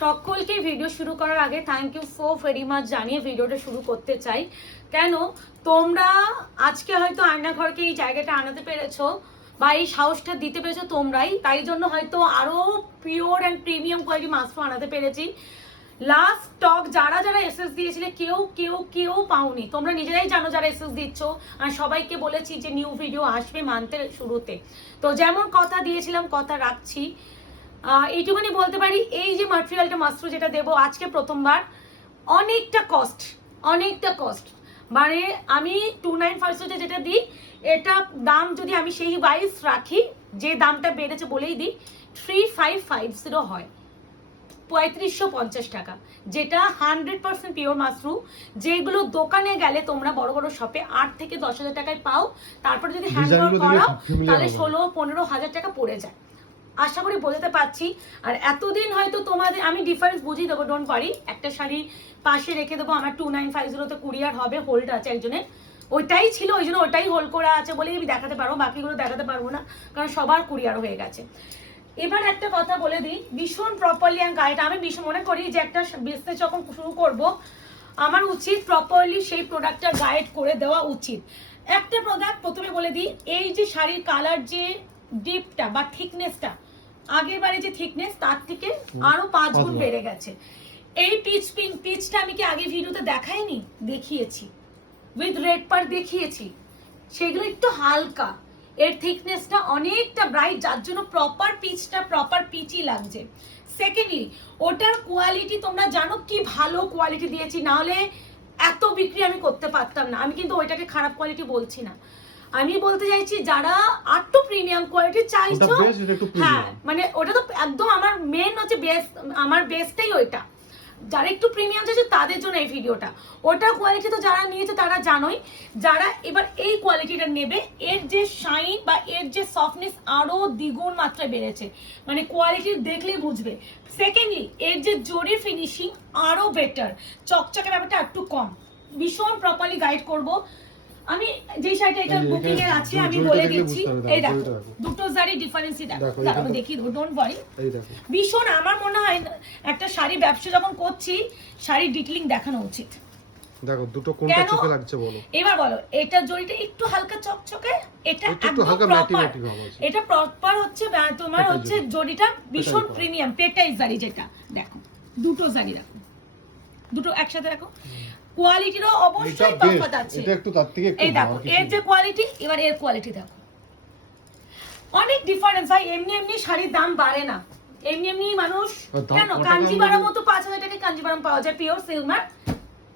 সকলকে ভিডিও শুরু করার আগে thank you so very much জানিয়ে ভিডিওটা শুরু করতে চাই। কেন তোমরা আজকে হয়তো আয়নাঘরকে এই জায়গাটা আনাতে পেরেছো বা এই সাহসটা দিতে পেরেছো তোমরাই, তাই জন্য হয়তো আরো pure and premium quality mask আনাতে পেরেছি। লাস্ট স্টক যারা যারা এসএস দিয়েছিলে কেউ কেউ কেউ পাওনি, তোমরা নিজেরাই জানো যারা এসএস দিচ্ছ। আর সবাইকে বলেছি যে নিউ ভিডিও আসবে মান্থের শুরুতে, তো যেমন কথা দিয়েছিলাম কথা রাখছি। এইটুকুনি বলতে পারি, এই যে ম্যাটেরিয়ালটা মাস্ত্র যেটা দেবো আজকে প্রথমবার, অনেকটা কস্ট মানে আমি 295 যেটা দিই এটা দাম যদি আমি সেই ওয়াইজ রাখি, যে দামটা বেড়েছে বলেই দিই, 3550 হয়, 3550 টাকা, যেটা 100% পিওর মাশরু। যেগুলো দোকানে গেলে তোমরা বড় বড় শপে 8 থেকে 10,000 টাকায় পাও, তারপর যদি হ্যান্ড ওয়ার্ক করাও তাহলে 16-15 হাজার টাকা পড়ে যায়। আশা করি বোঝাতে পারছি। আর এতদিন হয়তো তোমাদের আমি ডিফারেন্স বুঝিয়ে দেবো, ডোন্ট ওয়ারি। একটা শাড়ি পাশে রেখে দেবো, আমার 2950 কুরিয়ার হবে, হোল্ড আছে একজনের, ওইটাই ছিল, ওই জন্য ওইটাই হোল্ড করা আছে বলেই আমি দেখাতে পারবো, বাকিগুলো দেখাতে পারবো না কারণ সবার কুরিয়ার হয়ে গেছে। এবার একটা কথা বলে দিই, ভীষণ প্রপারলি আমি গাইড, আমি ভীষণ মনে করি যে একটা বিজনেস যখন শুরু করব আমার উচিত প্রপারলি সেই প্রোডাক্টটা গাইড করে দেওয়া উচিত। একটা প্রোডাক্ট প্রথমে বলে দিই, এই যে শাড়ির কালার যে ডিপটা বা থিকনেসটা, আগের বারে যে থিকনেস তার থেকে আরো 5 গুণ বেড়ে গেছে। এই পিচটা আমি কি আগে ভিডিওতে দেখাইনি? দেখিয়েছি, উইথ রেড পার দেখিয়েছি, সেগুলো একটু হালকা, এর থিকনেসটা অনেকটা ব্রাইট, যার জন্য প্রপার পিচটা প্রপার পিচই লাগছে। সেকেন্ডলি ওটার কোয়ালিটি তোমরা জানো কি ভালো কোয়ালিটি দিয়েছি, না হলে এত বিক্রি আমি করতে পারতাম না। আমি কিন্তু ওইটাকে খারাপ কোয়ালিটি বলছি না, আমি বলতে চাইছি যারা আরটু প্রিমিয়াম কোয়ালিটি চাইছো, হ্যাঁ মানে ওটা তো একদম আমার মেন হচ্ছে বেস্ট, আমার বেস্টটাই ওইটা। যারা একটু প্রিমিয়াম চাইছো তাদের জন্য এই ভিডিওটা। ওটা কোয়ালিটি তো যারা নিয়েছে তারা জানোই, যারা এবার এই কোয়ালিটিটা নেবে, এর যে শাইন বা এর যে সফটনেস আরো দ্বিগুণ মাত্রায় বেড়েছে, মানে কোয়ালিটি দেখলেই বুঝবে। সেকেন্ডলি এর যে জরির ফিনিশিং আরো বেটার, চকচকে ব্যাপারটা একটু কম, ভীষণ প্রপারলি গাইড করব। আমি যে শাড়িটা এটা বুকিং এর আছে আমি বলে দিচ্ছি, এই দেখো দুটো শাড়ি ডিফারেন্সই দেখো, দেখি ডোন্ট ওয়ারি। এই দেখো ভীষণ আমার মনে হয় একটা শাড়ি ব্যবসা যখন করছি শাড়ি ডিটেইলিং দেখানো উচিত। দেখো দুটো কোনটা চোখে লাগছে বলো, এবার বলো। এটা জড়িটা একটু হালকা চকচকে, এটা একদম প্রপার, এটা প্রপার হচ্ছে তোমার হচ্ছে জড়িটা ভীষণ প্রিমিয়াম পেটাই শাড়ি, যেটা দেখো দুটো শাড়ি দেখো, দুটো একসাথে দেখো, কোয়ালিটিরও অবশ্যই তফাৎ আছে। এটা একটু তার থেকে একটু এই দেখো এর যে কোয়ালিটি, এবার এর কোয়ালিটি দেখো, অনেক ডিফারেন্স হয়। এমনি এমনি শাড়ির দাম বাড়ে না, এমনি এমনি মানুষ কেন কাঞ্জিবারাম মতো 5,000 টাকায় কাঞ্জিবারাম পাওয়া যায় পিওর সিলভার,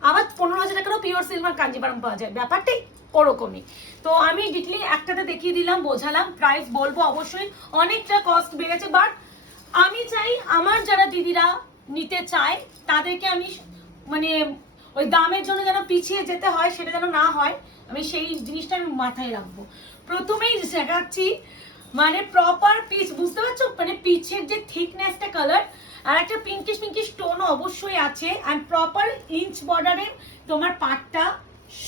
আবার 15,000 টাকারও পিওর সিলভার কাঞ্জিবারাম পাওয়া যায়, ব্যাপারটাই ওরকমই। তো আমি ডিটেইলি একটাতে দেখিয়ে দিলাম, বোঝালাম, প্রাইস বলবো অবশ্যই অনেকটা কস্ট বেড়েছে, বাট আমি চাই আমার যারা দিদিরা নিতে চায় তাদেরকে আমি মানে ওই দামের জন্য যেন পিছিয়ে যেতে হয় সেটা যেন না হয়, আমি সেই জিনিসটা আমি মাথায় রাখবো। প্রথমেই দেখাচ্ছি মানে প্রপার পিচ, বুঝতে পারছো, মানে পিচের যে থিকনেসটা, কালার আর একটা পিঙ্কিশ টোনও অবশ্যই আছে, আর প্রপার ইঞ্চ বর্ডারে তোমার পাটটা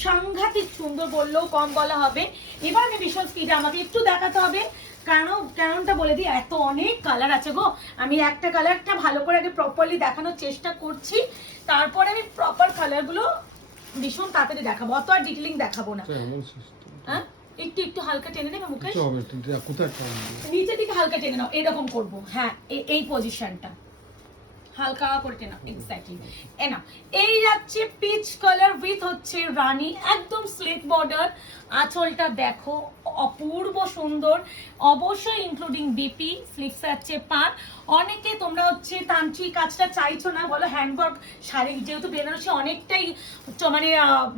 সাংঘাতিক সুন্দর, বললেও কম বলা হবে। এবার আমি ভীষণ স্পিডে আমাকে একটু দেখাতে হবে, কারণটা বলে দিই, এত অনেক কালার আছে গো, আমি একটা কালারটা ভালো করে আগে প্রপারলি দেখানোর চেষ্টা করছি, তারপরে আমি প্রপার কালারগুলো ভীষণ তাড়াতাড়ি দেখাবো, অত আর ডিটেইলিং দেখাবো না। হ্যাঁ একটু হালকা টেনে নেবে মুখে, নিচে দিকে হালকা টেনে নাও, এরকম করবো, হ্যাঁ এই পজিশনটা হালকা করে টেনে নাও, এক্স্যাক্টলি এনা। এই যাচ্ছে পিচ কালার উইথ হচ্ছে রানী, একদম স্লেট বর্ডার, আঁচলটা দেখো অপূর্ব সুন্দর, অবশ্যই ইনক্লুডিং বিপি, স্লিভস আছে পার। অনেকে তোমরা হচ্ছে তান্ত্রিক কাজটা চাইছো না, বলো হ্যান্ডওয়ার্ক শাড়ি, যেহেতু বেনারসি অনেকটাই মানে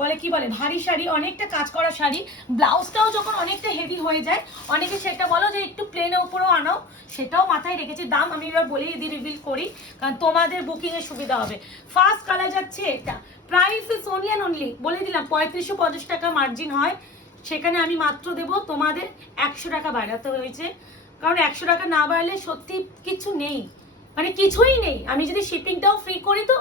বলে কি বলে ভারী শাড়ি, অনেকটা কাজ করা শাড়ি, ব্লাউজটাও যখন অনেকটা হেভি হয়ে যায়, অনেকে সেটা বলো যে একটু প্লেনের উপরেও আনাও, সেটাও মাথায় রেখেছি। দাম আমি এবার বলেই দিই, রিভিল করি, কারণ তোমাদের বুকিং এর সুবিধা হবে। ফার্স্ট কালার যাচ্ছে এটা, price is only and only বলে দিলাম 3550 টাকা মার্জিন হয়, সেখানে আমি মাত্র দেব তোমাদের 100 টাকা বাড়াতে হয়েছে, কারণ 100 টাকা না বাড়লে সত্যি কিছু নেই, মানে কিছুই নেই। আমি যদি শিপিংটাও ফ্রি করি তো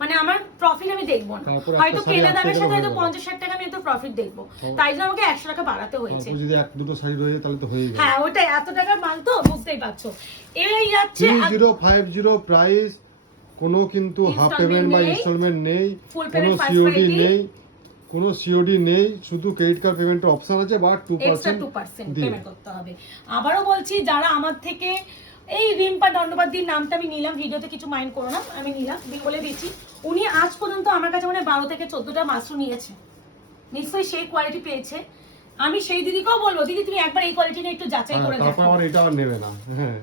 মানে আমার প্রফিট আমি দেখবো না, হয়তো কেনা দামের সাথে হয়তো 50-60 টাকা আমি তো প্রফিট দেখবো, তাই জন্য আমাকে 100 টাকা বাড়াতে হয়েছে। যদি এক দুটো শাড়ি রয়ে যায় তাহলে তো হয়ে যাবে, হ্যাঁ ওটাই, এত টাকার মাল তো বুঝতেই পারছো। এই যাচ্ছে 3050 প্রাইস, কোনো কিন্তু হাফ Installment পেমেন্ট বা নেই, ইনস্টলমেন্ট নেই, full কোনো payment first সিওডি priority। নেই, কোনো সিওডি নেই, শুধু ক্রেডিট কার্ড পেমেন্টের অপশন আছে বা এক্সট্রা 2% 2% দিয়ে। পেমেন্ট করতে হবে। আবারও বলছি, যারা আমার থেকে এই রিম্পা দণ্ডবাদীর নামটা আমি নিলাম, ভিডিওতে কিছু মাইন্ড করো না, আমি নিলাম, বলে দিচ্ছি, উনি আজ পর্যন্ত আমার কাছে মানে 12 থেকে 14টা মাশরুম নিয়েছে, নিশ্চয়ই সেই কোয়ালিটি পেয়েছে। আমি সেই দিদিকেও বলবো, দিদি তুমি একবার এই কোয়ালিটি নিয়ে একটু যাচাই করে তারপর দেখো। আবার এটা আর নেবে না। হ্যাঁ,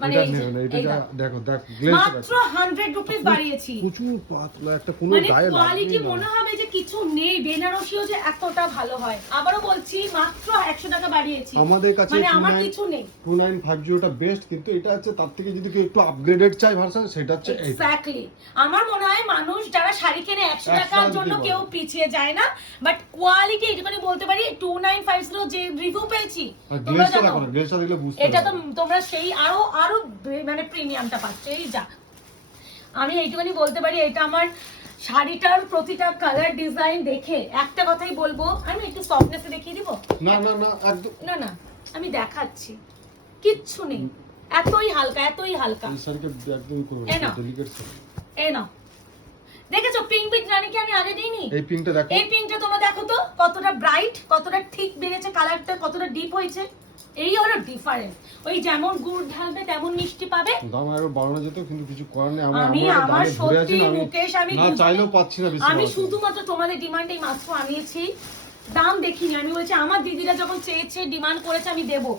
মানে এটা এই যে, নেবে না, এটা এইটা। দেখো গ্লেজ মাত্র 100 রুপিস বাড়িয়েছি। প্রচুর পাতলা, একটা কোনো মানে গায়ে কোয়ালিটি লাগবে মনে না। হবে যে কিছু নেই, বেনারসিও যে এতটা ভালো হয়। আবারও বলছি, মাত্র 100 টাকা বাড়িয়েছি, আমাদের কাছে মানে আমার কিছু নেই। 2950 টা বেস্ট, কিন্তু এটা হচ্ছে তার থেকে যদি কেউ একটু আপগ্রেডেড চাই ভার্সন, সেটা হচ্ছে এইটা। এক্স্যাক্টলি। আমার মনে হয় মানুষ যারা শাড়ি কেনে 100 টাকার টাকা জন্য দিতে কেউ পারে। পিছিয়ে যায় না, বাট কোয়ালিটি এটুকুনি বলতে পারি 2950 যে রিভিউ পেয়েছি, আর তোমরা গ্লেজটা জানো দেখো না, গ্লেজটা দেখলে বুঝতে এটা তো পারবে। তোমরা সেই আরো মানে প্রিমিয়ামটা পাচ্ছ। এই যা, আমি এইটুকুনি বলতে পারি, এটা আমার শাড়িটার প্রতিটা কালার ডিজাইন দেখে একটা কথাই বলবো, আমি একটু সফটনেসে দেখিয়ে দিব। না না না, একদম না না, আমি দেখাচ্ছি, কিচ্ছু নেই, এতই হালকা, এতই হালকা। এই শাড়িকে একদমই করবে এই না, নাও। ডেলিকেট শাড়ি। এই নাও, দেখেছো পিঙ্ক উইথ রানীকে আমি আগে দিইনি? এই পিঙ্কটা দেখো, এই পিঙ্কটা তোমরা দেখো তো কতটা ব্রাইট, কতটা ঠিক বেড়েছে, কালারটা কতটা ডিপ হয়েছে। এই হলো ডিফারেন্স। ওই যেমন গুড় ঢালবে তেমন মিষ্টি পাবে। দাম আরো বাড়ানো যেত, কিন্তু কিছু করার নেই। আমি আমার সত্যি মুকেশ, আমি না চাইলেও পাচ্ছি না বেশি। আমি শুধুমাত্র তোমাদের ডিমান্ডেই মাত্র আনিয়েছি, দাম দেখিনি। আমি বলছি আমার দিদিরা যখন চেয়েছে, ডিমান্ড করেছে, আমি দেবো,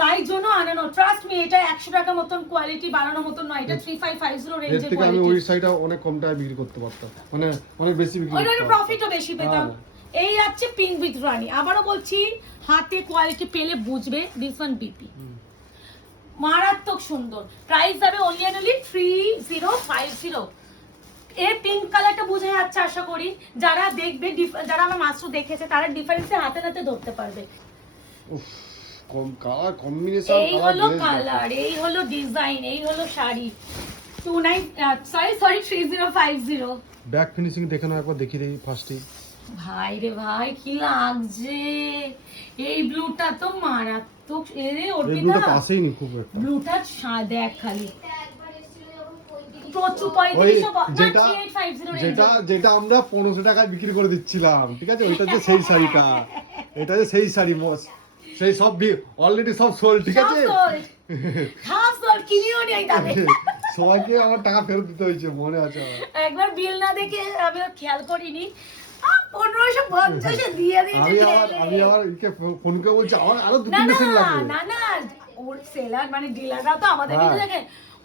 তাই জন্য আনানো। ট্রাস্ট মি, এটা 100 টাকা মতন কোয়ালিটি বাড়ানোর মতন নয়, এটা 3550 এর রেঞ্জের থেকে আমি কোয়ালিটি। ওই শাড়িটা অনেক কম টাকায় বিক্রি করতে পারতাম, মানে অনেক বেশি বিক্রি ওইটা করতে প্রফিটও বেশি পেতাম। হ্যাঁ। এই আছে পিঙ্ক উইথ রানী। আবারও বলছি, হাতে কোয়ালিটি পেলে বুঝবে, দিস ওয়ান বিপি মারাত্মক সুন্দর। প্রাইস যাবে অনলি এন্ড অনলি 3050। এর পিঙ্ক কালারটা বুঝে যাচ্ছে আশা করি, যারা দেখবে, যারা আমার মাস্টার দেখেছে, তারা ডিফারেন্সে হাতে হাতে ধরতে পারবে। উফ, কম কালার কম্বিনেশন, এই হলো কালার, এই হলো ডিজাইন, এই হলো শাড়ি। 3050। ব্যাক ফিনিশিং দেখে নাও একবার, দেখি ফার্স্টে। ভাই রে ভাই, কি লাগছে! এই ব্লুটা তো মারাত্মক। এরে এই অর্পিতা, ব্লুটা পাশেই নি খুব একটা। ব্লুটা দেখ খালি, প্রচুর ওই 3550 যেটা যেটা আমরা 1500 টাকায় বিক্রি করে দিচ্ছিলাম, ঠিক আছে, ওইটা যে সেই শাড়িটা, এটা যে সেই শাড়ি সেই সব অলরেডি সব সোল্ড, ঠিক আছে। কিনিও নেই তাদের। সবাইকে আমার টাকা ফেরত দিতে হয়েছে, মনে আছে আমার। একবার বিল না দেখে আমি খেয়াল করিনি, 1550 দিয়ে দিয়েছে। আমি আবার ফোন করে বলছি আমার আরো না 2-3 না সেল লাগবে। না না, ওর সেলার মানে ডিলাররা তো আমাদের হ্যাঁ। কিন্তু দেখেন,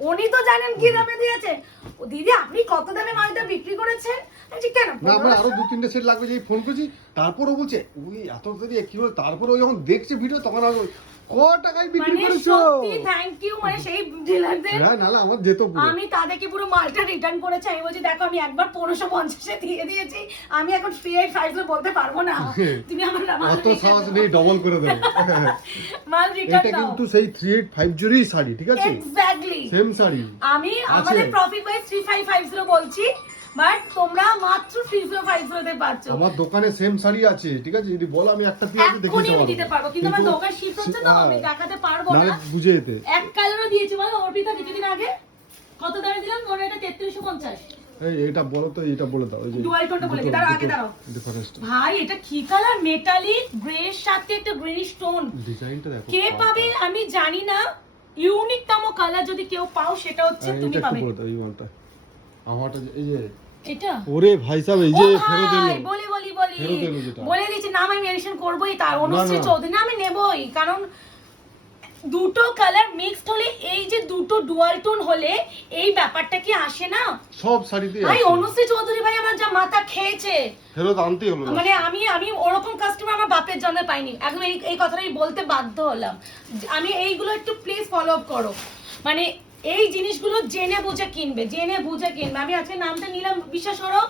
উনি তো জানেন কি দামে দিয়েছে। ও দিদি, আপনি কত দামে মালটা বিক্রি করেছেন? আমি কেন, না আমার আরো 2-3 সেট লাগবে, যেই ফোন করছি, তারপর ও বলছে ওই এত যদি কি হলো, তারপর ও যখন দেখছে ভিডিও, তখন আর ক টাকায় বিক্রি মানে করেছো। সত্যি থ্যাংক ইউ, মানে সেই ডিলারদের। হ্যাঁ, নালে আমার যেত পুরো। আমি তাদেরকে পুরো মালটা রিটার্ন করেছি। আমি বলছি দেখো, আমি একবার 1550 দিয়ে দিয়েছি, আমি এখন 3850 বলতে পারবো না, তুমি আমার মাল অত সাহস নেই, ডবল করে দেবো। মাল রিটার্ন এটা দাও। কিন্তু সেই 3850 শাড়ি, ঠিক আছে, এক্স্যাক্টলি সেম শাড়ি। আমি আছে। আমাদের প্রফিট ওয়াইজ 3550 বলছি, বাট তোমরা মাত্র 3050 তে পাচ্ছ। আমার দোকানে সেম শাড়ি আছে, ঠিক আছে, যদি বলো আমি একটা পিস এক্ষুনি আমি দিতে পারবো, কিন্তু আমার দোকান শিফট হচ্ছে তো, আমি দেখাতে পারবো নালে না। বুঝে যেতে। এক কালারও দিয়েছি বলো অর্পিতা কিছুদিন আগে, কত দামে দিলাম মনে হয়? এটা 3350। এই এটা বলো তো, এটা বলে দাও, এই যে ডুয়াল টোনটা বলে দিই, দাঁড়াও আগে দাঁড়াও। ডিফারেন্সটা, ভাই এটা কি কালার, মেটালিক গ্রে এর সাথে একটা গ্রিনিশ টোন। ডিজাইনটা দেখো। কে পাবে আমি জানি না, ইউনিক তম কালার যদি কেউ পাও সেটা হচ্ছে তুমি এটা পাবে। একটু বলে দাও, এই মানটা আমারটা, এই যে এটা ওরে ভাই সাহেব, এই ও যে ভাই, ফেরত এলো। বলি ফেরত এলো যেটা। বলে দিচ্ছি, নাম আমি মেনশন করবোই, তার না, অনুশ্রী না। চৌধুরী, না আমি নেবই, কারণ দুটো কালার মিক্সড হলে, এই যে দুটো ডুয়াল টোন হলে এই ব্যাপারটা কি আসে না? সব শাড়িতে ভাই আছে। অনুশ্রী চৌধুরী ভাই আমার যা মাথা খেয়েছে, ফেরত আনতেই হলো। মানে আমি ওরকম কাস্টমার আমার বাপের জন্মে পাইনি। একদম এই কথাটাই বলতে বাধ্য হলাম। আমি এইগুলো একটু প্লিজ ফলো আপ করো, মানে এই জিনিসগুলো জেনে বুঝে কিনবে, জেনে বুঝে কিনবে। আমি আজকে নামটা নিলাম, বিশ্বাস করো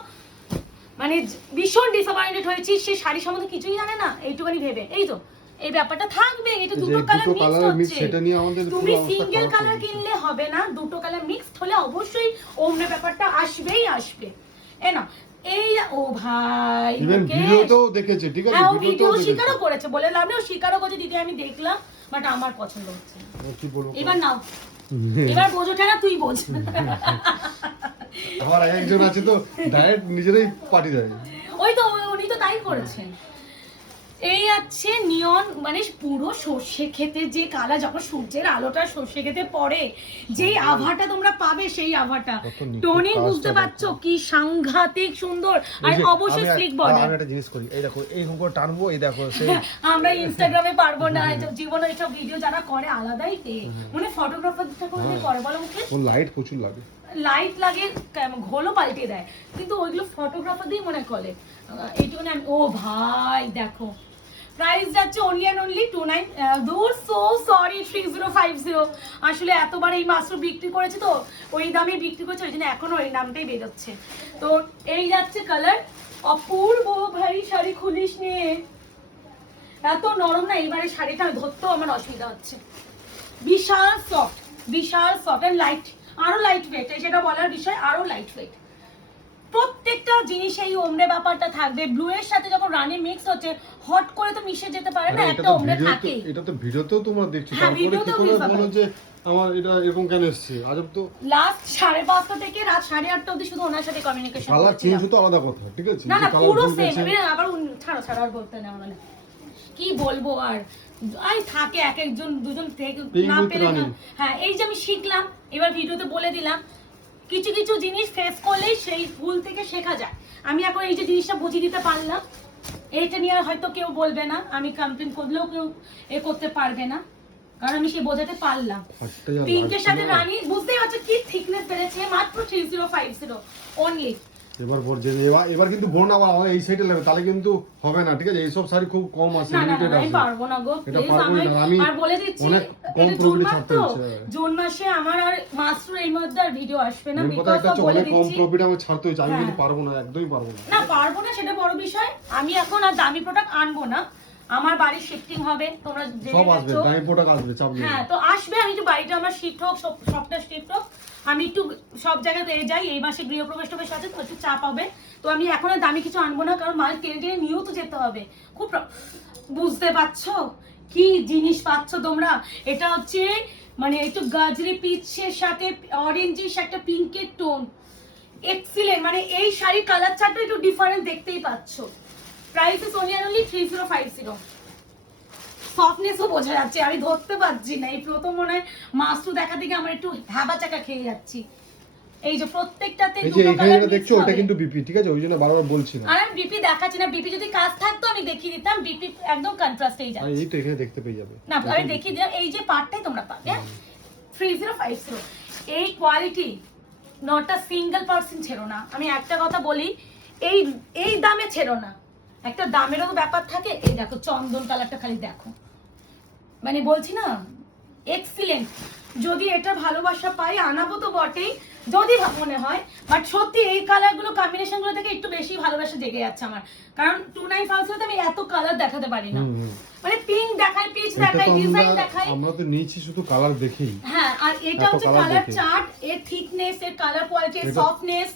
মানে ভীষণ ডিসঅ্যাপয়েন্টেড হয়েছি। সে শাড়ি সম্বন্ধে কিছুই জানে না, এইটুখানি ভেবে। এই তো এই ব্যাপারটা থাকবে, এটা দুটো কালার মিক্সড হচ্ছে। সেটা নিয়ে আমাদের তুমি সিঙ্গেল কালার কিনলে হবে না, দুটো কালার মিক্সড হলে অবশ্যই ওমনে ব্যাপারটা আসবেই আসবে। এ না এই, ও ভাই ইভেন ভিডিওতেও দেখেছে, ঠিক আছে, হ্যাঁ, ও ভিডিও ভিডিওতেও স্বীকারও দেখেছে। করেছে, বলে লাভ নেই, ও স্বীকারও করেছে দিদি আমি দেখলাম, বাট আমার পছন্দ হচ্ছে না। ও কি বলবো, এবার নাও, এবার বোঝোটা না, তুই বোঝ। আবার একজন আছে তো ডাইরেক্ট নিজেরাই পার্টি দেয়। ওই তো উনি তো তাই করেছেন। এই আছে নিয়ন, মানে পুরো সর্ষে ক্ষেতে যে কালার, যখন সূর্যের আলোটা সর্ষে ক্ষেতে পড়ে যেই আভাটা তোমরা পাবে, সেই আভাটা টোনিং বুঝতে পারছো কি সাংঘাতিক সুন্দর। আর অবশ্যই স্লিক বর্ডার। আমি একটা জিনিস করি, এই দেখো এইরকম করে টানবো, এই দেখো সেই আমরা ইনস্টাগ্রামে পারবো না, জীবনে এইসব ভিডিও যারা করে আলাদাই মানে ফটোগ্রাফারটা করে করে বলো মুখে লাইট প্রচুর লাগে, লাইট লাগে, ঘোলও পাল্টে দেয়, কিন্তু ওইগুলো ফটোগ্রাফার দিয়ে মনে করে। এইটুকুনি আমি, ও ভাই দেখো প্রাইস যাচ্ছে অনলি অ্যান্ড অনলি 29। দূর সো সরি 3050। আসলে এতবার এই মাত্র বিক্রি করেছে তো ওই দামে বিক্রি করছে, ওই জন্য এখনো ওই নামটাই বেরোচ্ছে। তো এই যাচ্ছে কালার, অপূর্ব ভাই শাড়ি খুলিস নিয়ে, এত নরম না এইবারে শাড়িটা, ধরতেও আমার অসুবিধা হচ্ছে। বিশাল সফট, বিশাল সফট এন্ড লাইট, আরো লাইট ওয়েট, সেটা বলার বিষয়, আরো লাইট ওয়েট। প্রত্যেকটা জিনিসে এই ওমরে ব্যাপারটা থাকবে। ব্লু এর সাথে যখন রানী মিক্স হচ্ছে, হট করে তো মিশে যেতে পারে না, একটা ওমরে থাকে। এটা তো ভিডিওতেও তোমরা দেখছো, হ্যাঁ, তারপরে কি করে বলো যে আমার এটা এরকম কেন এসেছে? আজব তো। লাস্ট 5:30 থেকে রাত 8:30 অবধি শুধু ওনার সাথে কমিউনিকেশন কালার চেঞ্জ হতো আলাদা কথা, ঠিক আছে? না না পুরো সেম, আবার ছাড়ো ছাড়ো আর বলতে না, মানে কি বলবো আর, আই থাকে এক একজন দুজন থেকে না পেরে না। হ্যাঁ এই যে আমি শিখলাম, এবার ভিডিওতে বলে দিলাম, কিছু কিছু জিনিস ফেস করলেই সেই ভুল থেকে শেখা যায়। আমি এখন এই যে জিনিসটা বুঝিয়ে দিতে পারলাম, এইটা নিয়ে হয়তো কেউ বলবে না, আমি কমপ্লেন করলেও কেউ এ করতে পারবে না, কারণ আমি সে বোঝাতে পারলাম। পিঙ্কের সাথে রানী, বুঝতেই পারছো কি থিকনেস বেড়েছে, মাত্র 3050 অনলি। এবার কিন্তু বোন আবার আমার এই সাইডে লাগবে, তাহলে কিন্তু হবে না, ঠিক আছে? এইসব শাড়ি খুব কম আছে, লিমিটেড আছে। আমি পারবো না গো, প্লিজ আমি আর বলে দিচ্ছি, কম প্রফিটে ছাড়তে হচ্ছে। জুন মাসে আমার আর মাত্র এই মধ্যে আর ভিডিও আসবে না, বিকজ অফ বলে দিচ্ছি কম প্রফিটে আমি ছাড়তে হচ্ছে, আমি কিন্তু পারবো না, একদমই পারবো না। না পারবো না সেটা বড় বিষয়, আমি এখন আর দামি প্রোডাক্ট আনবো না, আমার বাড়ি শিফটিং হবে, তোমরা সব আসবে, দামি প্রোডাক্ট আসবে, চাপ নেই। হ্যাঁ তো আসবে, আমি একটু বাড়িটা আমার শিফট হোক, সবটা শিফট হোক, আমি একটু সব জায়গাতে যাই, এই মাসে গৃহপ্রবেশ টবেশ আছে তো একটু চাপ হবে, তো আমি এখন আর দামি কিছু আনবো না, কারণ মাল টেনে টেনে নিয়েও তো যেতে হবে। খুব বুঝতে পারছো কি জিনিস পাচ্ছ তোমরা? এটা হচ্ছে মানে একটু গাজরি পিচের সাথে অরেঞ্জের সাথে পিঙ্কের টোন, এক্সিলেন্ট, মানে এই শাড়ির কালার চার্টটা একটু ডিফারেন্ট দেখতেই পাচ্ছ। Price is only 3050। সফটনেসও বোঝা যাচ্ছে, আমি ধরতে পারছি না, এই প্রথম মনে হয় মাছটু দেখা থেকে আমার একটু হাবা চাকা খেয়ে যাচ্ছি। এই যে প্রত্যেকটাতে এই যে এখানে দেখছো ওটা কিন্তু বিপি, ঠিক আছে? ওই জন্য বারবার বলছি না। আর আমি বিপি দেখাচ্ছি না, বিপি যদি কাজ থাকতো আমি দেখিয়ে দিতাম, বিপি একদম কন্ট্রাস্টেই যাচ্ছে। এই তো এখানে দেখতে পেয়ে যাবে না আমি দেখিয়ে দিলাম, এই যে পার্টটাই তোমরা পাবে। 3050 এই quality not a single person ছেড়ো না, আমি একটা কথা বলি, এই এই দামে ছেড়ো না, একটা দামেরও তো ব্যাপার থাকে। এই দেখো চন্দন কালারটা খালি দেখো, মানে বলছি না এক্সিলেন্ট। যদি এটা ভালোবাসা পাই আনাবো তো বটেই, যদি মনে হয়, বাট সত্যি এই কালারগুলো কম্বিনেশন গুলো থেকে একটু বেশি ভালোবাসা জেগে যাচ্ছে আমার, কারণ 2950 আমি এত কালার দেখাতে পারি না, মানে পিঙ্ক দেখাই, পিচ দেখাই, ডিজাইন দেখাই, আমরা তো নিয়েছি শুধু কালার দেখেই। হ্যাঁ আর এটা হচ্ছে কালার চার্ট, এর থিকনেস, এর কালার কোয়ালিটি, এর সফটনেস,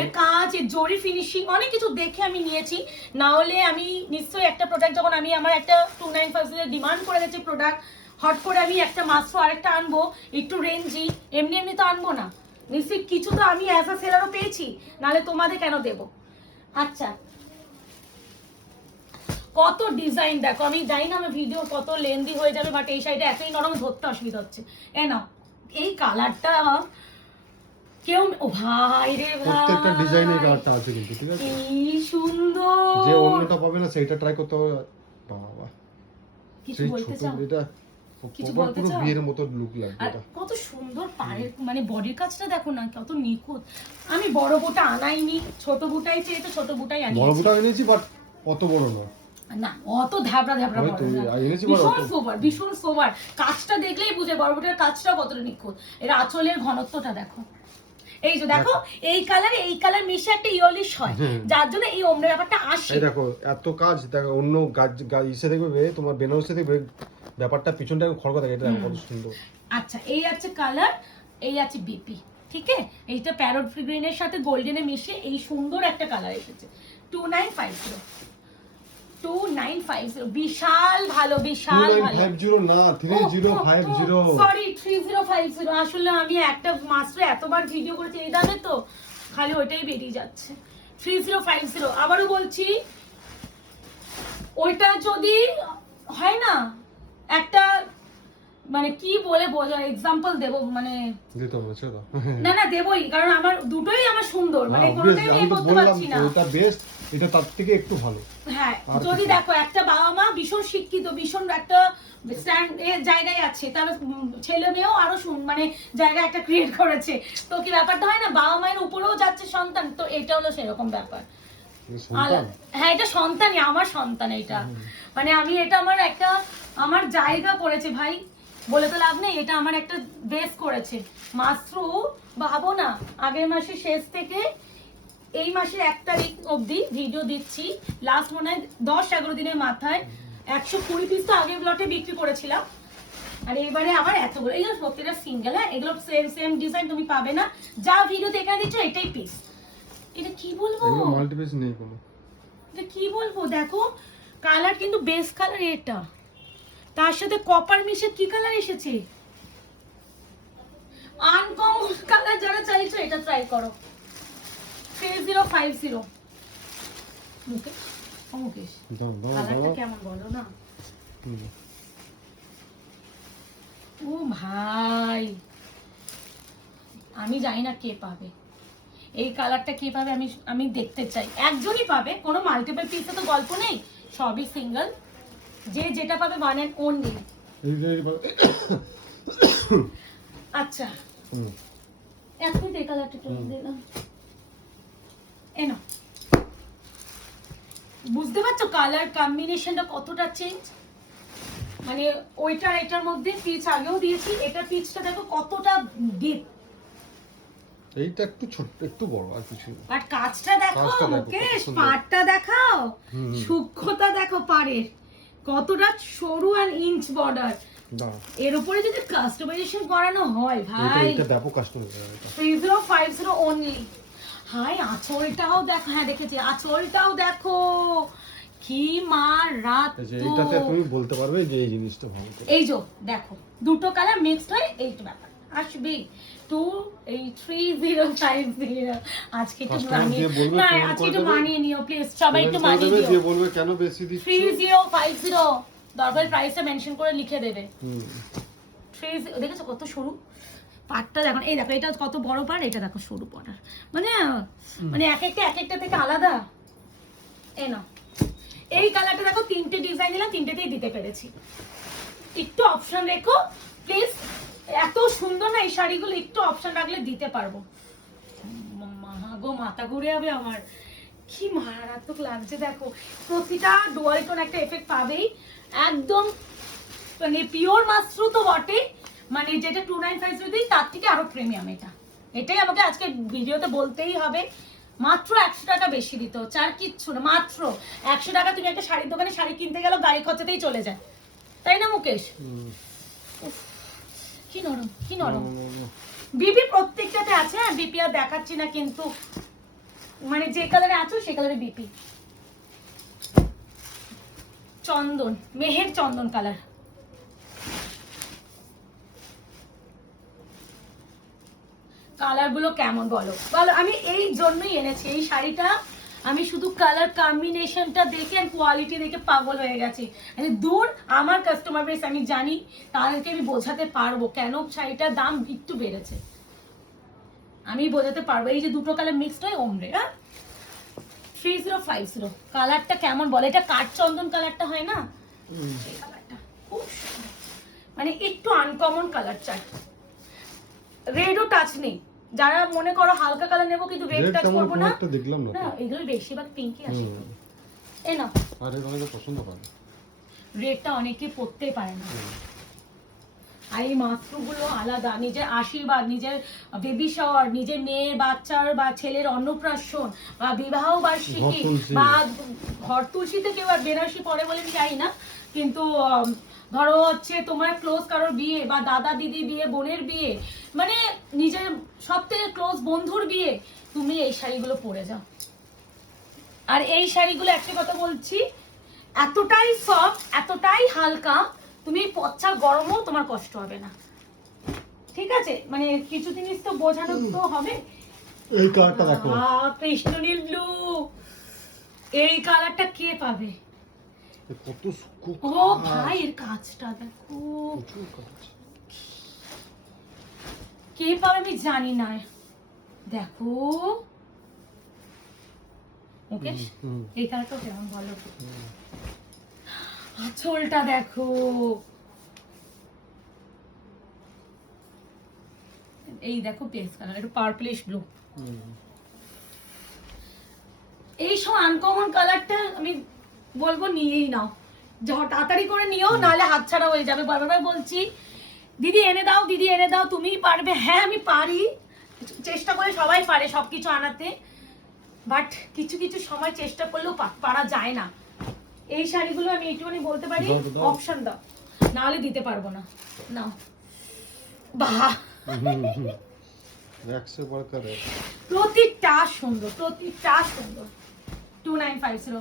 এর কাজ, এর জরি ফিনিশিং, অনেক কিছু দেখে আমি নিয়েছি। না হলে আমি নিশ্চয়ই একটা প্রোডাক্ট যখন আমি আমার একটা 2950 এর ডিমান্ড করে গেছি প্রোডাক্ট, হট করে আমি একটা মাত্র আরেকটা আনবো একটু রেঞ্জি, এমনি এমনি তো আনবো না, নিশ্চয়ই কিছু তো আমি অ্যাজ আ সেলারও পেয়েছি, নাহলে তোমাদের কেন দেব? আচ্ছা কত ডিজাইন দেখো, আমি জানি না আমার ভিডিও কত লেন্দি হয়ে যাবে, বাট এই শাড়িটা এতই নরম, ধরতে অসুবিধা হচ্ছে। এ নাও এই কালারটা কেউ, ও ভাই রে ভাই, প্রত্যেকটা ডিজাইনের কালারটা আছে কিন্তু, ঠিক আছে? কি সুন্দর, যে অন্যটা পাবে না সেটা ট্রাই করতে হবে। বাবা কিছু বলতে চাও? এটা কিছু বলতে পুরো চাও? বিয়ের মতো লুক লাগবে আর এটা। কত সুন্দর পাড়ের, মানে বডির কাজটা দেখো না কত নিখুঁত। আমি বড় বুটা আনাইনি, ছোট বুটাই চেয়েছে, ছোট বুটাই আনিয়েছি। বড় বুটা এনেছি বাট অত বড় না, না অত ধাবড়া ধাবড়া বড় না, ভীষণ সোবার, ভীষণ সোবার। কাজটা দেখলেই বুঝে বড় বুটার কাজটা কতটা নিখুঁত। এর আঁচলের ঘনত্বটা দেখো, এই যে দেখো এই কালার মিশে একটা ইয়লিশ হয়, যার জন্য এই ওমরা ব্যাপারটা আসে। এই দেখো এত কাজ, দেখো অন্য ইসে দেখবে তোমার বেনারসে দেখবে ব্যাপারটা পিছনটা খড়কা থাকে, এটা কত সুন্দর। আচ্ছা এই আছে কালার, এই আছে বিপি, ঠিক আছে? এইটা প্যারট গ্রিনের সাথে গোল্ডেনে মিশে এই সুন্দর একটা কালার এসেছে। 2950, 2950, বিশাল ভালো, বিশাল ভালো। 2950 না 3050, সরি 3050। আসলে আমি একটা মাত্র এতবার ভিডিও করেছি এই দামে, তো খালি ওইটাই বেরিয়ে যাচ্ছে। 3050 আবারও বলছি, ওইটা যদি হয় না একটা মানে কি বলে বোঝা, এক্সাম্পল দেবো মানে দিতে বলছো তো না না দেবই, কারণ আমার দুটোই আমার সুন্দর, মানে কোনোটাই আমি নিয়ে তো করতে বললাম পারছি না। ওটা বেস্ট, এটা তার থেকে একটু ভালো। হ্যাঁ, আর যদি কিছু? দেখো একটা বাবা মা ভীষণ শিক্ষিত, ভীষণ একটা স্ট্যান্ড এর জায়গায় আছে, তার ছেলে মেয়েও আরো মানে জায়গা একটা ক্রিয়েট করেছে, তো কি ব্যাপারটা হয় না, বাবা মায়ের উপরেও যাচ্ছে সন্তান, তো এটা হলো সেরকম ব্যাপার। সন্তান? হ্যাঁ, এটা সন্তানই, আমার সন্তান এটা, মানে আমি এটা আমার একটা আমার জায়গা করেছে ভাই, বলে তো লাভ নেই, এটা আমার একটা বেস করেছে। মাত্র ভাবো না, আগের মাসের শেষ থেকে এই মাসের 1 তারিখ অবধি ভিডিও দিচ্ছি, লাস্ট মনে হয় 10-11 দিনের মাথায় 120 পিস তো আগের ব্লটে বিক্রি করেছিলাম, আর এবারে আবার এতগুলো, এইগুলো প্রত্যেকটা সিঙ্গেল, হ্যাঁ এগুলো সেম সেম ডিজাইন তুমি পাবে না, যা ভিডিওতে এখানে দিচ্ছ এটাই পিস। এটা কি বলবো, এগুলো মাল্টিপিস নেই কোনো। এটা কি বলবো, দেখো কালার কিন্তু বেস কালার, এটা তার সাথে কপার মিশে কি কালার এসেছে, আনকমন কালার, যারা চাইছো এটা ট্রাই করো। 3050 মুকেশ, ও মুকেশ দাও দাও কালারটা দাও। কেমন বলো না, হুম। ও ভাই আমি জানি না কে পাবে এই কালারটা, কে পাবে আমি আমি দেখতে চাই, একজনই পাবে, কোনো মাল্টিপল পিসে তো গল্প নেই, সবই সিঙ্গেল, যে যেটা পাবে ওয়ান এন্ড অনলি। আচ্ছা হুম। এখন এই কালারটা একটু দিলাম, এনো বুঝতে পারছো কালার কম্বিনেশনটা কতটা চেঞ্জ, মানে ওইটার এটার মধ্যে পিচ আগেও দিয়েছি, এটা পিচটা দেখো কতটা ডিপ, এইটা একটু ছোট একটু বড়, আর কিছু না। আর কাজটা দেখো কাজটা দেখো, মুকেশ, কত সুন্দর। পাড়টা দেখাও, হুম। সূক্ষ্মতা দেখো পাড়ের, কতটা সরু আর ইঞ্চ বর্ডার, দাও। এর উপরে যদি কাস্টমাইজেশন করানো হয় এটা ভাই, এটা ব্যাপক কাস্টমার এটা। 3050 অনলি। হাই আঁচলটাও দেখো, হ্যাঁ দেখেছি, আঁচলটাও দেখো কি মার রাত, এই যে এইটাতে তুমি বলতে পারবে যে এই জিনিসটা ভালো করে। এই যে দেখো দুটো কালার মিক্সড হয়ে এই তো ব্যাপার আসবে। 3050 আজকে একটু Customer মানিয়ে, দিয়ে বলবে, না phone আজকে করে একটু দেবে। মানিয়ে নিও প্লিজ, সবাই একটু Comment করে মানিয়ে দেবে, দিও। দিয়ে বলবে কেন বেশি দিচ্ছ। 3050 দরকার প্রাইসটা মেনশন করে লিখে দেবে। হুম। 30 দেখেছো কত সরু পাটটা, দেখো এই দেখো এটা কত বড় পাট, এটা দেখো সরু পাট, মানে মানে এক একটা থেকে আলাদা। এই নাও এই কালারটা দেখো, 3টে ডিজাইন দিলাম, 3টেতেই দিতে পেরেছি, একটু অপশন রেখো প্লিজ, এত সুন্দর না এই শাড়িগুলো, একটু অপশন রাখলে দিতে পারবো। গো মাথা ঘুরে যাবে আমার, কি মারাত্মক লাগছে দেখো, প্রতিটা ডুয়াল টোন একটা এফেক্ট পাবেই, একদম মানে পিওর মাশরু তো বটে, মানে যেটা 295 দিই তার থেকে আরো প্রিমিয়াম, এটাই আমাকে আজকে ভিডিওতে বলতেই হবে। মাত্র 100 টাকা বেশি দিতে হচ্ছে, আর কিচ্ছু না, মাত্র 100 টাকা তুমি একটা শাড়ির দোকানে শাড়ি কিনতে গেলে গাড়ি খরচাতেই চলে যায়, তাই না মুকেশ? কি নরম, কি নরম, বিপি প্রত্যেকটাতে আছে, হ্যাঁ বিপি আর দেখাচ্ছি না, কিন্তু মানে যে কালারে আছো সে কালারে বিপি, চন্দন, মেহের চন্দন কালার, কালার গুলো কেমন বলো বলো, আমি এই জন্যই এনেছি এই শাড়িটা, আমি শুধু কালার কম্বিনেশনটা দেখে আর কোয়ালিটি দেখে পাগল হয়ে গেছি, মানে দূর আমার কাস্টমার বেস আমি জানি, তাদেরকে আমি বোঝাতে পারবো কেন শাড়িটার দাম একটু বেড়েছে, আমি বোঝাতে পারবো। এই যে দুটো কালার মিক্সড হয় ওমরে, হ্যাঁ 3050 কালারটা কেমন বলে, এটা কাঠ চন্দন কালারটা হয় না, এই কালারটা খুব সুন্দর, মানে একটু আনকমন কালার চাই, রেডও টাচ নেই, যারা মনে করো হালকা কালার নেবো কিন্তু রেড টাচ করবো না, একটা দেখলাম না। না এগুলো বেশিরভাগ পিঙ্কই আসে, এ না আর এটা অনেকে পছন্দ করে। রেডটা অনেকে পরতে পারে না, আর এই মাত্রগুলো আলাদা, নিজের আশীর্বাদ, নিজের বেবি শাওয়ার, নিজের মেয়ের বাচ্চার বা ছেলের অন্নপ্রাশন বা বিবাহ বার্ষিকী বা ঘর তুলসীতে কেউ আর বেনারসি পরে বলে আমি জানি না, কিন্তু ধরো হচ্ছে তোমার ক্লোজ কারোর বিয়ে বা দাদা দিদি বিয়ে, বোনের বিয়ে, মানে নিজের সব থেকে ক্লোজ বন্ধুর বিয়ে, তুমি এই শাড়িগুলো পরে যাও। আর এই শাড়িগুলো একটা কথা বলছি, এতটাই সফট, এতটাই হালকা, তুমি পচ্ছা গরমও তোমার কষ্ট হবে না, ঠিক আছে, মানে কিছু জিনিস তো বোঝানো তো হবে, এই কালারটা দেখো, কৃষ্ণ নীল ব্লু, এই কালারটা কে পাবে? কত সূক্ষ্ম ও ভাই এর কাজটা দেখো, প্রচুর কাজ। কে পাবে আমি জানি না, দেখো ওকে এই কালারটা কেমন ভালো, আঁচলটা দেখো, এই দেখো পেস্ট কালার, একটু পার্পলিশ ব্লু, এই সব আনকমন কালারটা আমি বলবো নিয়েই নাও, তাড়াতাড়ি করে নিও, নাহলে হাতছাড়া হয়ে যাবে। বারবার বলছি দিদি এনে দাও, দিদি এনে দাও, তুমিই পারবে। হ্যাঁ আমি পারি, চেষ্টা করে সবাই পারে সবকিছু আনাতে, বাট কিছু কিছু সময় চেষ্টা করলেও পারা যায় না। এই শাড়িগুলো আমি এইটুকুনি বলতে পারি, অপশন দাও, নাহলে দিতে পারবো না। নাও, বাহ প্রতিটা সুন্দর, প্রতিটা সুন্দর। 2950।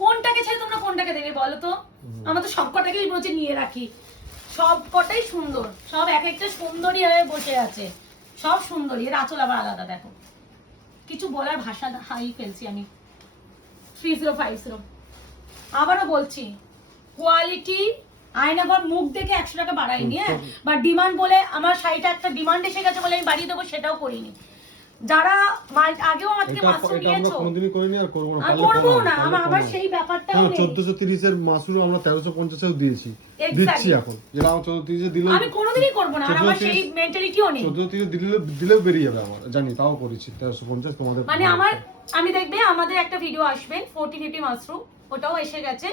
কোনটাকে ছেড়ে তোমরা কোনটাকে দেবে বলো তো? আমরা তো সব কটাকেই বলছে নিয়ে রাখি, সব কটাই সুন্দর, সব এক একটা সুন্দরী হয়ে বসে আছে, সব সুন্দরী। এর আঁচল আবার আলাদা দেখো, কিছু বলার ভাষা হাই ফেলছি আমি। 3050। আবারও বলছি কোয়ালিটি, আয়নাঘর মুখ দেখে 100 টাকা বাড়াইনি, হ্যাঁ, বা ডিমান্ড বলে আমার শাড়িটা একটা ডিমান্ড এসে গেছে বলে আমি বাড়িয়ে দেবো সেটাও করিনি। যারা আগেও আমার থেকে মাশরুম নিয়েছো, কোনোদিনই করিনি আর করবো না, আর করবো না, আমার সেই ব্যাপারটাও নেই। 1430 এর মাশরুম আমরা 1350 এও দিয়েছি, দিচ্ছি এখন, যেটা আমার 1430 এ দিলে আমি কোনোদিনই করবো না, আর আমার সেই মেন্টালিটিও নেই। 1430 দিলেও বেরিয়ে যাবে আমার, জানি, তাও করেছি 1350 তোমাদের। মানে আমি দেখবে আমাদের একটা ভিডিও আসবে 40-50 মাশরুম, ওটাও এসে গেছে।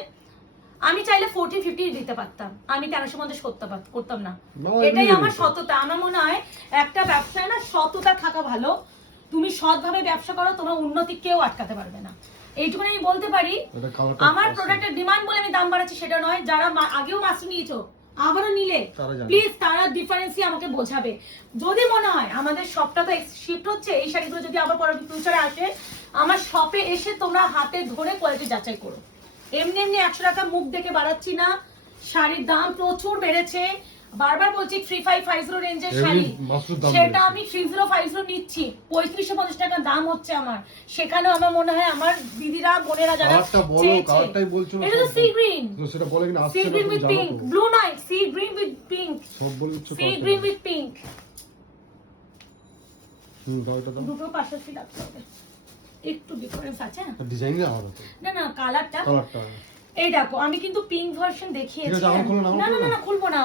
আমি চাইলে 40-50 দিতে পারতাম, আমি 1350 করতাম না। এটাই আমার সততা। আমার মনে হয় একটা ব্যবসায় না সততা থাকা ভালো। তুমি সৎভাবে ব্যবসা করো, তোমার উন্নতি কেউ আটকাতে পারবে না, এইটুকু আমি বলতে পারি। আমার প্রোডাক্টের ডিমান্ড বলে আমি দাম বাড়াচ্ছি সেটা নয়। যারা আগেও মাশরুম নিয়েছো আবারও নিলে প্লিজ তারা ডিফারেন্সই আমাকে বোঝাবে। যদি মনে হয় আমাদের শপটা তো শিফট হচ্ছে, এই শাড়িগুলো যদি আবার পরে ফিউচারে আসে, আমার শপে এসে তোমরা হাতে ধরে কোয়ালিটি যাচাই করো। এমনি এমনি 100 টাকা মুখ দেখে বাড়াচ্ছি না, শাড়ির দাম প্রচুর বেড়েছে। বারবার বলছি 3550 রেঞ্জের শাড়ি, সেটা আমি 3050 নিচ্ছি, 3550 টাকা দাম হচ্ছে আমার। সেখানেও আমার মনে হয় আমার দিদিরা বোনেরা যারা এটা তো সি গ্রিন, সেটা বলে কিনা sea green with pink, blue নয়, সি গ্রিন উইথ পিঙ্ক, সব বলছো, সি গ্রিন উইথ পিঙ্ক। দাওটা দাও, দুটো পাশাপাশি রাখতে হবে, একটু ডিফারেন্স আছে ডিজাইনই আলাদা তো। না কালারটা এই দেখো, আমি কিন্তু পিঙ্ক ভার্সন দেখিয়েছি। না না না খুলবো না,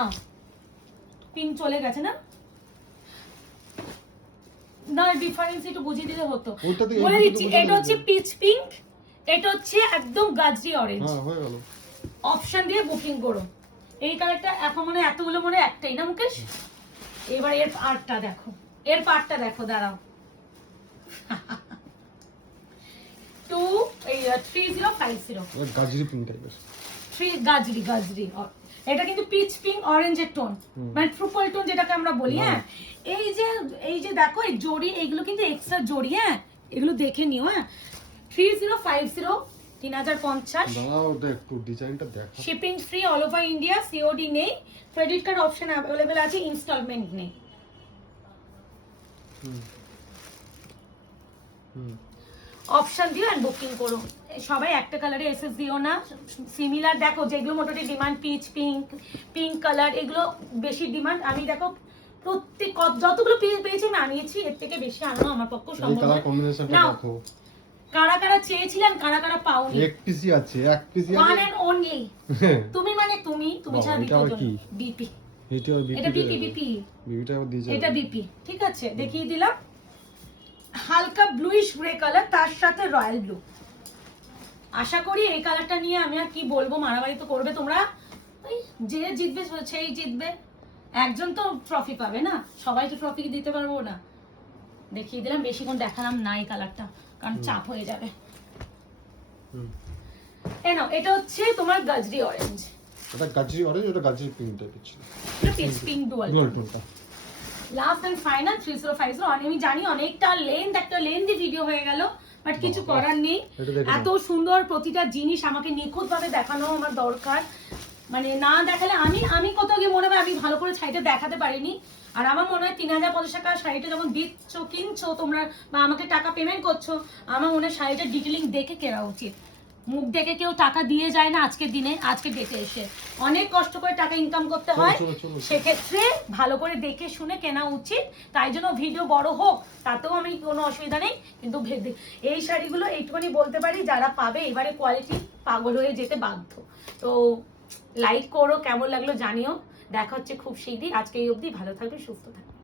পিঙ্ক চলে গেছে না, না ডিফারেন্স একটু বুঝিয়ে দিলে হতো। বলে দিচ্ছি, এটা হচ্ছে পিচ পিঙ্ক, এটা হচ্ছে একদম গাজরি অরেঞ্জ। হ্যাঁ হয়ে গেল, অপশন দিয়ে বুকিং করো। এই কালারটা এখন মনে এতগুলো মনে একটাই না মুকেশ। এবার এর পার্টটা দেখো, এর পার্টটা দেখো, দাঁড়াও। 3050 গাজরি পিঙ্ক টাইপের, গাজরি। এটা কিন্তু পিচ পিঙ্ক অরেঞ্জের টোন, মানে ট্রিপল টোন যেটাকে আমরা বলি। হ্যাঁ, এই যে দেখো এই জড়ি, এইগুলো কিন্তু এক্সট্রা জড়ি। হ্যাঁ, এগুলো দেখে নিও। হ্যাঁ, 3050, 3050। দাঁড়াও একটু ডিজাইনটা দেখো। Shipping free all over India, COD নেই, ক্রেডিট কার্ড অপশন अवेलेबल আছে, ইনস্টলমেন্ট নেই। অপশন দিও এন্ড বুকিং করো। সবাই একটা কালারে এসএস দিও না, সিমিলার দেখো যেগুলো মোটামুটি ডিমান্ড, পিচ পিঙ্ক কালার, এগুলো বেশি ডিমান্ড। আমি দেখো প্রত্যেক যতগুলো পেয়েছি আমি আনিয়েছি, এর থেকে বেশি আনানো আমার পক্ষে সম্ভব না। কারা কারা চেয়েছিলেন, কারা কারা পাওনি, এক পিসি আছে, এক পিসি আছে, ওয়ান এন্ড অনলি তুমি, মানে তুমি ছাড়া দ্বিতীয় জন বিপি। এটা বিপি, এটা বিপি, ঠিক আছে, দেখিয়ে দিলাম। হালকা ব্লুইশ গ্রে কালার, তার সাথে রয়্যাল ব্লু। আশা করি এই কালারটা নিয়ে আমি আর কি বলবো, মারামারি তো করবে তোমরা, যে জিতবে সেই জিতবে, একজন তো ট্রফি পাবে না, সবাই তো ট্রফি দিতে পারবো না। দেখিয়ে দিলাম, বেশিক্ষণ দেখালাম না এই কালারটা, কারণ চাপ হয়ে যাবে। এটা হচ্ছে তোমার গাজরি অরেঞ্জ, এটা গাজরি অরেঞ্জ, ওটা গাজরি পিঙ্ক টাইপের ছিল, এটা পিচ পিঙ্ক ডুয়াল টোনটা। Last and final 3050। আমি জানি অনেকটা একটা লেন্থি ভিডিও হয়ে গেল, বাট কিছু করার নেই। এত সুন্দর প্রতিটা জিনিস আমাকে নিখুঁত ভাবে দেখানো আমার দরকার, মানে না দেখালে আমি কোথাও গিয়ে মনে হয় আমি ভালো করে ছাইতে দেখাতে পারিনি। আর আমার মনে হয় 3050 টাকা শাড়িটা যখন দিচ্ছ কিনছো তোমরা বা আমাকে টাকা পেমেন্ট করছো, আমার মনে হয় শাড়িটা ডিটেলিং দেখে কেনা উচিত। মুখ দেখে কেউ টাকা দিয়ে যায় না আজকের দিনে, আজকে ডেটে এসে অনেক কষ্ট করে টাকা ইনকাম করতে হয়, সেক্ষেত্রে ভালো করে দেখে শুনে কেনা উচিত। তাই জন্য ভিডিও বড় হোক তাতেও আমি কোনো অসুবিধা নেই, কিন্তু এই শাড়িগুলো এইটুখানি বলতে পারি যারা পাবে এবারে কোয়ালিটি পাগল হয়ে যেতে বাধ্য। তো লাইক করো, কেমন লাগলো জানিও। দেখা হচ্ছে খুব শীঘ্রই। আজকে এই অবধি, ভালো থাকবে, সুস্থ থাকবে।